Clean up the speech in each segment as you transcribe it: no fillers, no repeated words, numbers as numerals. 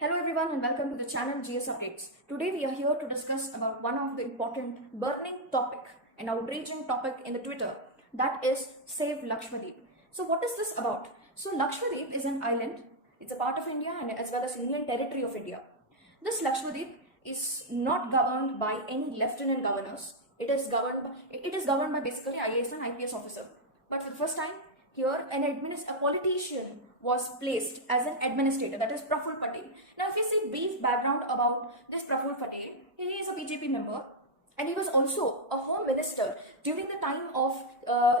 Hello everyone and welcome to the channel GS Updates. Today we are here to discuss about one of the important burning topic and outraging topic in the Twitter, that is Save Lakshadweep. So what is this about? So Lakshadweep is an island. It's a part of India and as well as Union Territory of India. This Lakshadweep is not governed by any lieutenant governors. It is governed by basically IAS and IPS officer. But for the first time, here a politician was placed as an administrator, that is Praful Patel. Now if you see brief background about this Praful Patel, he is a BJP member and he was also a home minister during the time of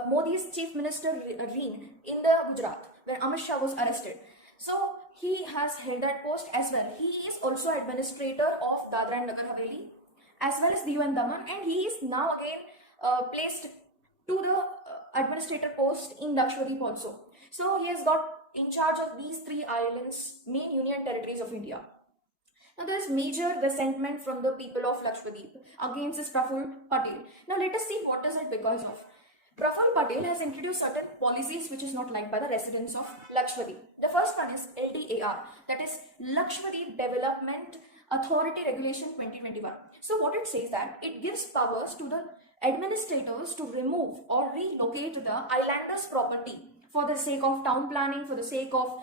Modi's chief minister reign in the Gujarat when Amit Shah was arrested. So he has held that post as well. He is also administrator of Dadra and Nagar Haveli as well as Diu and Daman, and he is now again placed to the administrator post in Lakshadweep also. So he has got in charge of these three islands, main union territories of India. Now there is major resentment from the people of Lakshadweep against this Praful Patel. Now let us see what is it because of. Praful Patel has introduced certain policies which is not liked by the residents of Lakshadweep. The first one is LDAR, that is Lakshadweep Development Authority Regulation 2021. So what it says that it gives powers to the administrators to remove or relocate the islanders' property for the sake of town planning, for the sake of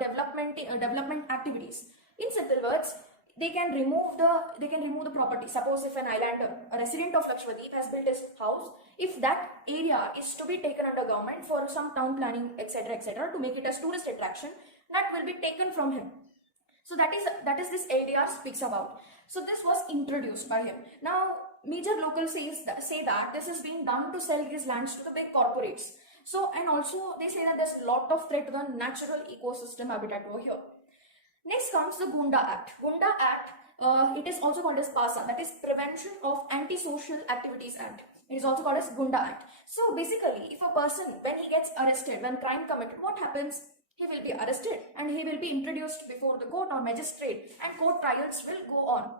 development activities. In simple words, they can remove the property. Suppose if an islander, a resident of Lakshadweep, has built his house, if that area is to be taken under government for some town planning, etc., to make it as tourist attraction, that will be taken from him. So that is this LDR speaks about. So this was introduced by him. Now major locals say that this is being done to sell these lands to the big corporates. So and also they say that there's a lot of threat to the natural ecosystem habitat over here. Next comes the Gunda Act. Gunda Act, it is also called as PASA, that is Prevention of Antisocial Activities Act. It is also called as Gunda Act. So basically, if a person, when he gets arrested, when crime committed, what happens? He will be arrested and he will be introduced before the court or magistrate, and court trials will go on.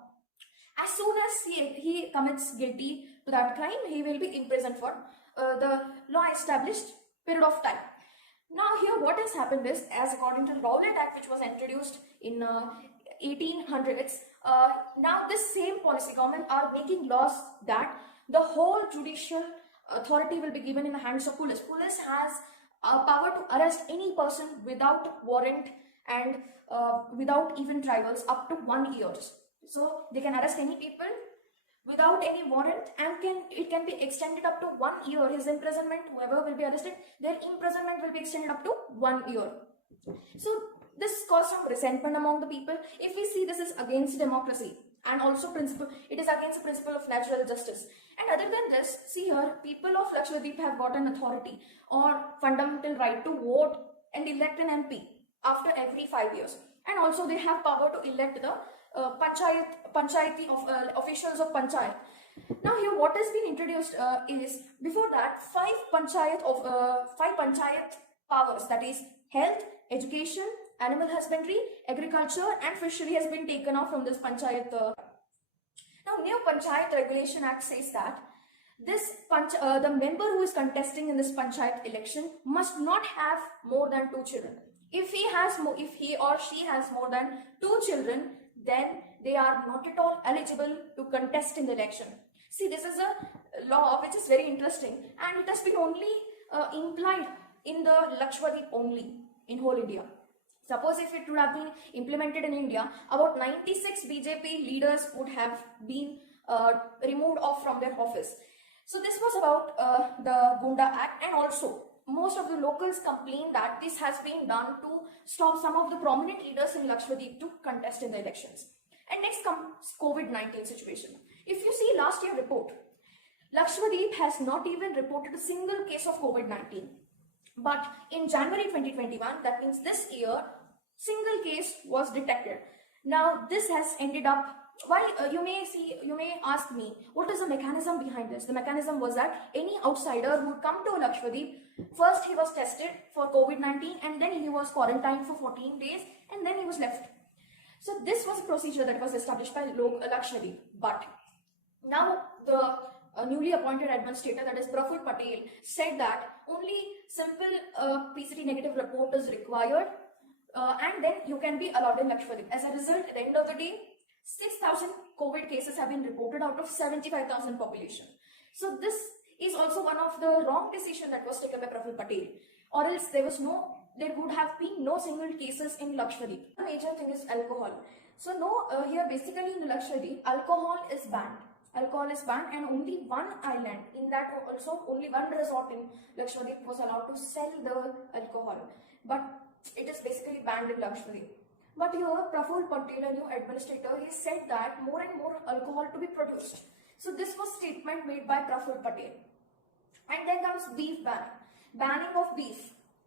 As soon as he commits guilty to that crime, he will be imprisoned for the law established period of time. Now here what has happened is, as according to the Rowlatt Act, which was introduced in 1800s, now this same policy government are making laws that the whole judicial authority will be given in the hands of police. Police has power to arrest any person without warrant and without even trials up to 1 year. So they can arrest any people without any warrant, and it can be extended up to 1 year. His imprisonment, whoever will be arrested, their imprisonment will be extended up to 1 year. So this caused some resentment among the people. If we see, this is against democracy and also it is against the principle of natural justice. And other than this, see here, people of Lakshadweep have got an authority or fundamental right to vote and elect an MP after every 5 years. And also they have power to elect the panchayati officials of panchayat. Now here what has been introduced is, before that, five panchayat powers, that is health, education, animal husbandry, agriculture and fishery has been taken off from this panchayat. Now new Panchayat Regulation Act says that this the member who is contesting in this panchayat election must not have more than 2 children. If he or she has more than 2 children, then they are not at all eligible to contest in the election. See, this is a law which is very interesting, and it has been only implied in the Lakshadweep only, in whole India. Suppose if it would have been implemented in India, about 96 BJP leaders would have been removed off from their office. So this was about the Gunda Act, and also most of the locals complain that this has been done to stop some of the prominent leaders in Lakshadweep to contest in the elections. And next comes COVID-19 situation. If you see last year report, Lakshadweep has not even reported a single case of COVID-19. But in January 2021, that means this year, single case was detected. Now this has ended up, why you may ask me, what is the mechanism behind this? The mechanism was that any outsider would come to Lakshadweep. First he was tested for COVID-19 and then he was quarantined for 14 days and then he was left. So this was a procedure that was established by Lakshadweep. But now the newly appointed administrator, that is Praful Patel, said that only simple PCT negative report is required and then you can be allowed in Lakshadweep. As a result, at the end of the day, 6,000 COVID cases have been reported out of 75,000 population. So this is also one of the wrong decision that was taken by Praful Patel, or else there would have been no single cases in Lakshadweep. The major thing is alcohol. So here basically in Lakshadweep, alcohol is banned. Alcohol is banned, and only one island, in that also only one resort in Lakshadweep was allowed to sell the alcohol. But it is basically banned in Lakshadweep. But here, Praful Patel, a new administrator, he said that more and more alcohol to be produced. So this was statement made by Praful Patel. And then comes beef banning of beef.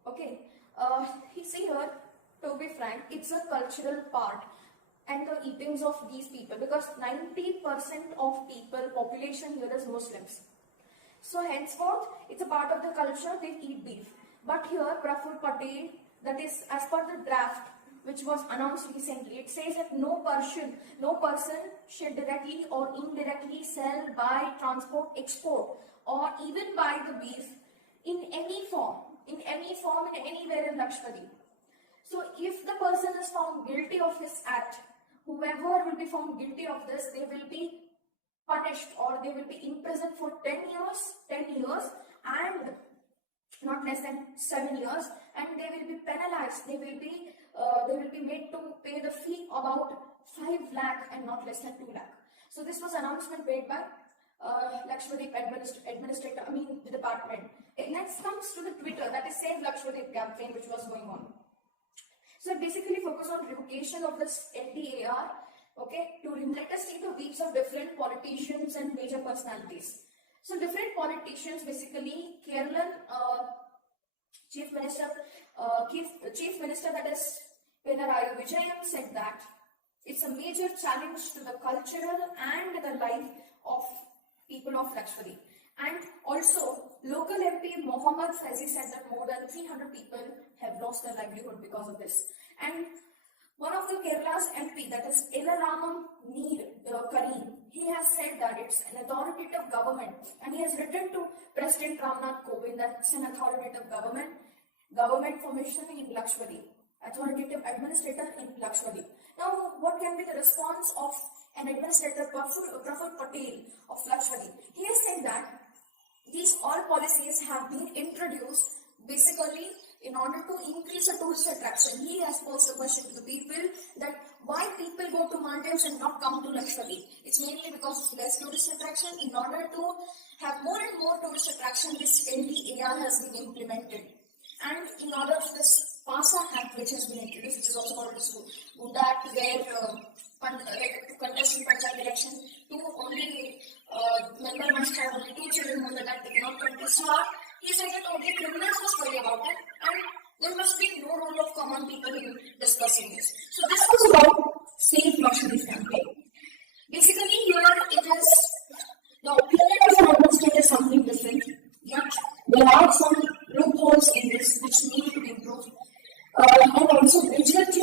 Okay, you see here, to be frank, it's a cultural part and the eatings of these people, because 90% of population here is Muslims. So henceforth, it's a part of the culture, they eat beef. But here, Praful Patel, that is as per the draft which was announced recently, it says that no person should directly or indirectly sell, buy, transport, export, or even buy the beef in any form, in anywhere in Lakshadweep. So if the person is found guilty of this act, whoever will be found guilty of this, they will be punished, or they will be imprisoned for 10 years and not less than 7 years, and they will be penalized. They will be made to pay the fee about 5 lakh and not less than 2 lakh. So this was announcement made by Lakshadweep administrator, the department. It next comes to the Twitter, that is Save Lakshadweep campaign, which was going on. So it basically focus on revocation of this LDAR, okay, to let us see the views of different politicians and major personalities. So different politicians, basically Kerala Chief Minister that is Pinarayi Vijayan said that it's a major challenge to the cultural and the life of people of Lakshadweep. And also, local MP Mohammad Faizi said that more than 300 people have lost their livelihood because of this. And one of the Kerala's MP, that is Elaramam Kareem, he has said that it's an authoritative government, and he has written to President Ramnath Kovind that it's an authoritative government formation in Lakshadweep, authoritative administrator in Lakshadweep. Now, what can be the response of an administrator, Praful Patel of Lakshadweep? He has said that these all policies have been introduced basically in order to increase the tourist attraction. He has posed a question to the people that why people go to Maldives and not come to Lakshadweep. It's mainly because of less tourist attraction. In order to have more and more tourist attraction, this LDAR has been implemented. And in order for this PASA Act, which has been introduced, which is also called as Gunda Act, where to contest in Panchayat election, member must have only 2 children more than that, they cannot contest. So he said that only criminals must worry about it, and there must be no role of common people in discussing this. So this was about Save Lakshadweep campaign. Basically, here it is the opinion of an administrator is something different, yet there are some loopholes in this which need to be improved. And also, vigilant